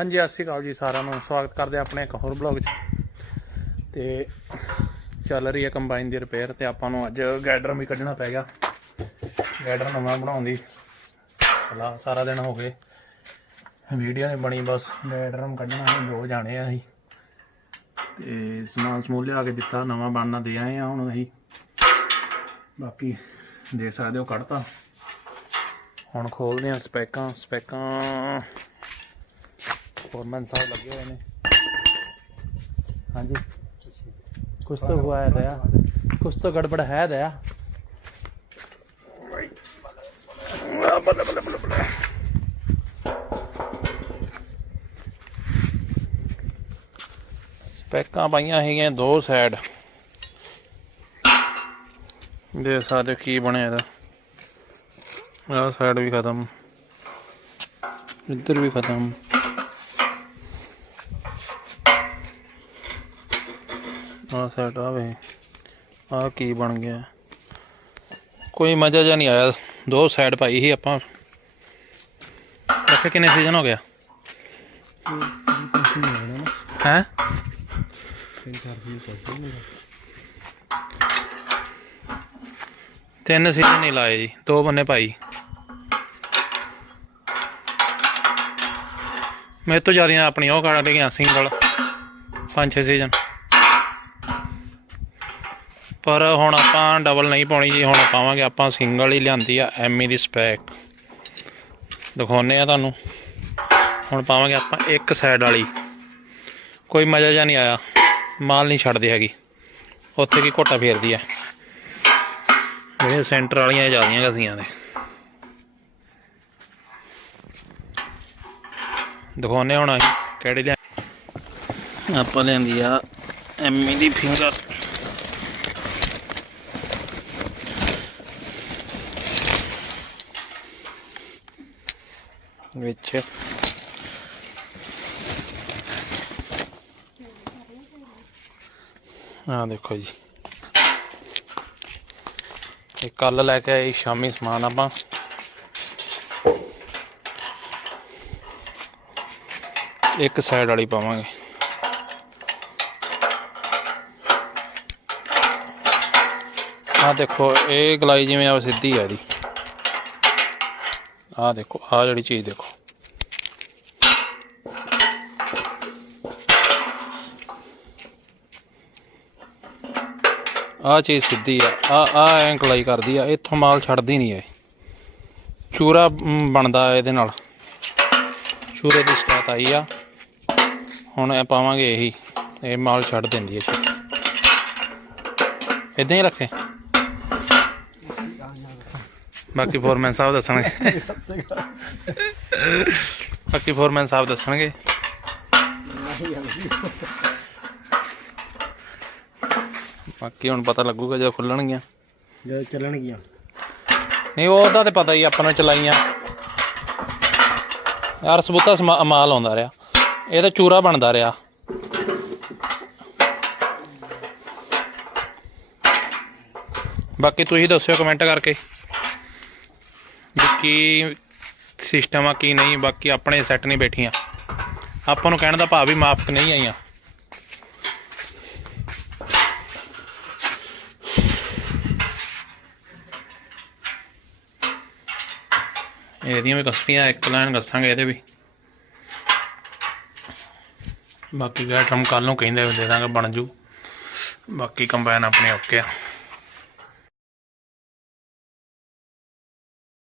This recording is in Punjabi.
ਹਾਂਜੀ, ਸਤਿ ਸ਼੍ਰੀ ਅਕਾਲ ਜੀ ਸਾਰਿਆਂ ਨੂੰ। ਸਵਾਗਤ ਕਰਦੇ ਆਪਣੇ ਇੱਕ ਹੋਰ ਬਲੌਗ 'ਚ। ਤੇ ਚੱਲ ਰਹੀ ਹੈ ਕੰਬਾਈਨ ਦੀ ਰਿਪੇਅਰ ਤੇ ਆਪਾਂ ਨੂੰ ਅੱਜ ਗੈਡਰ ਵੀ ਕੱਢਣਾ ਪੈ ਗਿਆ। ਗੈਡਰ ਨਵਾਂ ਬਣਾਉਣ ਦੀ। ਲਾ ਸਾਰਾ ਦਿਨ ਹੋ ਗਏ। ਵੀਡੀਓ ਨਹੀਂ ਬਣੀ, ਬਸ ਗੈਡਰ ਨੂੰ ਕੱਢਣਾ ਹੈ ਦੋ ਜਾਣੇ ਆ ਅਸੀਂ। ਤੇ ਸਮਾਨ ਸਮੂਨ ਲਿਆ ਕੇ ਦਿੱਤਾ, ਨਵਾਂ ਬਣਨਾ ਦੇ ਆਏ ਆ ਹੁਣ ਅਸੀਂ। ਬਾਕੀ ਦੇਖ ਸਕਦੇ ਹੋ ਕੱਢਤਾ। ਹੁਣ ਖੋਲਦੇ ਆ ਸਪੈਕਾਂ ਸਪੈਕਾਂ। ਫੋਰਮੈਨ ਸਾਹਿਬ ਲੱਗੇ ਹੋਏ ਨੇ। ਹਾਂਜੀ। ਕੁਛ ਤਾਂ ਹੁਆ ਹੈ ਦਇਆ। ਕੁਛ ਤਾਂ ਗੜਬੜ ਹੈ ਦਇਆ। ਸਪੈਕਾਂ ਪਾਈਆਂ ਹੈਗੀਆਂ ਦੋ ਸਾਈਡ ਦੇ ਹੋ ਕੀ ਬਣਿਆ ਇਹਦਾ। ਆਹ ਸਾਈਡ ਵੀ ਖਤਮ। ਇੱਧਰ ਵੀ ਖਤਮ। ਆਹ ਸਾਈਡ ਆਵੇ ਆਹ ਕੀ ਬਣ ਗਿਆ। ਕੋਈ ਮਜ਼ਾ ਜਿਹਾ ਨਹੀਂ ਆਇਆ। ਦੋ ਸਾਈਡ ਪਾਈ ਸੀ ਆਪਾਂ। ਰੱਖੇ ਕਿੰਨੇ ਸੀਜ਼ਨ ਹੋ ਗਿਆ ਹੈ? ਤਿੰਨ ਸੀਜ਼ਨ ਨਹੀਂ ਲਾਏ ਜੀ। ਦੋ ਬੰਨੇ ਪਾਈ। ਮੇਰੇ ਤੋਂ ਜ਼ਿਆਦਾ ਆਪਣੀ ਉਹ ਕੱਢ ਲਈਆਂ ਸਿੰਗਲ ਪੰਜ ਛੇ ਸੀਜ਼ਨ ਪਰ ਹੁਣ ਆਪਾਂ ਡਬਲ ਨਹੀਂ ਪਾਉਣੀ ਜੀ, ਹੁਣ ਪਾਵਾਂਗੇ ਆਪਾਂ ਸਿੰਗਲ ਹੀ ਲਿਆਂਦੀ ਆ ਐਮਈ ਦੀ ਸਪੈਕ ਦਿਖਾਉਨੇ ਆ ਤੁਹਾਨੂੰ। ਹੁਣ ਪਾਵਾਂਗੇ ਆਪਾਂ ਇੱਕ ਸਾਈਡ ਵਾਲੀ। ਕੋਈ ਮਜ਼ਾ ਜਿਹਾ ਨਹੀਂ ਆਇਆ। ਮਾਲ ਨਹੀਂ ਛੱਡਦੀ ਹੈਗੀ। ਉੱਥੇ ਕੀ ਘੋਟਾ ਫੇਰਦੀ ਹੈ ਇਹ ਸੈਂਟਰ ਵਾਲੀਆਂ ਜਿਆਦੀਆਂ ਘਸੀਆਂ ਨੇ। ਦਿਖਾਉਨੇ ਹੁਣ ਅਸੀਂ ਕਿਹੜੀ ਲਿਆ ਆਪਾਂ ਲੈਂਦੀ ਆ ਐਮੀ ਦੀ ਫਿੰਗਰ ਵਿੱਚ। ਆ ਦੇਖੋ ਜੀ। ਇਹ ਕੱਲ ਲੈ ਕੇ ਆਏ ਸ਼ਾਮੀ ਸਮਾਨ ਆਪਾਂ। ਇੱਕ ਸਾਈਡ ਵਾਲੀ ਪਾਵਾਂਗੇ। ਆ ਦੇਖੋ, ਇਹ ਗਲਾਈ ਜਿਵੇਂ ਆ ਸਿੱਧੀ ਆ ਦੀ ਆਹ ਦੇਖੋ ਆਹ ਜਿਹੜੀ ਚੀਜ਼ ਦੇਖੋ। ਆਹ ਚੀਜ਼ ਸਿੱਧੀ ਆ ਆ ਆ ਐਂ ਕਰਦੀ ਆ, ਇੱਥੋਂ ਮਾਲ ਛੱਡਦੀ ਨਹੀਂ ਇਹ। ਚੂਰਾ ਬਣਦਾ ਇਹਦੇ ਨਾਲ। ਚੂਰੇ ਦੀ ਸਟਾਤ ਆਈ ਆ। ਹੁਣ ਇਹ ਪਾਵਾਂਗੇ ਇਹੀ, ਇਹ ਮਾਲ ਛੱਡ ਦਿੰਦੀ ਹੈ ਇਦਾਂ ਹੀ ਰੱਖੇ। ਬਾਕੀ ਫੋਰਮੈਨ ਸਾਹਿਬ ਦੱਸਣਗੇ। ਬਾਕੀ ਫੋਰਮੈਨ ਸਾਹਿਬ ਦੱਸਣਗੇ। ਬਾਕੀ ਹੁਣ ਪਤਾ ਲੱਗੂਗਾ ਜਦੋਂ ਖੁੱਲਣਗੀਆਂ। ਜਦੋਂ ਚੱਲਣਗੀਆਂ। ਨਹੀਂ ਉਹਦਾ ਤੇ ਪਤਾ ਹੀ ਆਪਾਂ ਨੂੰ ਚਲਾਈਆਂ। ਯਾਰ ਸਬੂਤਾ ਮਾਲ ਆਉਂਦਾ ਰਿਹਾ। ਇਹ ਤਾਂ ਚੂਰਾ ਬਣਦਾ ਰਿਹਾ। ਬਾਕੀ ਤੁਸੀਂ ਦੱਸਿਓ ਕਮੈਂਟ ਕਰਕੇ। ਵੀ ਕੀ ਸਿਸਟਮ ਆ, ਕੀ ਨਹੀਂ, ਬਾਕੀ ਆਪਣੇ ਸੈੱਟ ਨਹੀਂ ਬੈਠੀਆਂ। ਆਪਾਂ ਨੂੰ ਕਹਿਣ ਦਾ ਭਾਵ ਵੀ ਮਾਫਕ ਨਹੀਂ ਆਈਆਂ। ਇਹਦੀਆਂ ਵੀ ਕਸ਼ਤੀਆਂ ਇੱਕ ਲਾਈਨ ਦੱਸਾਂਗੇ ਇਹਦੇ ਵੀ। ਬਾਕੀ ਗੈਟਰਮ ਕੱਲ ਨੂੰ ਕਹਿੰਦੇ ਦੇ ਦਾਂਗੇ ਬਣ ਜੂ। ਬਾਕੀ ਕੰਬਾਈਨ ਆਪਣੇ ਓਕੇ ਆ।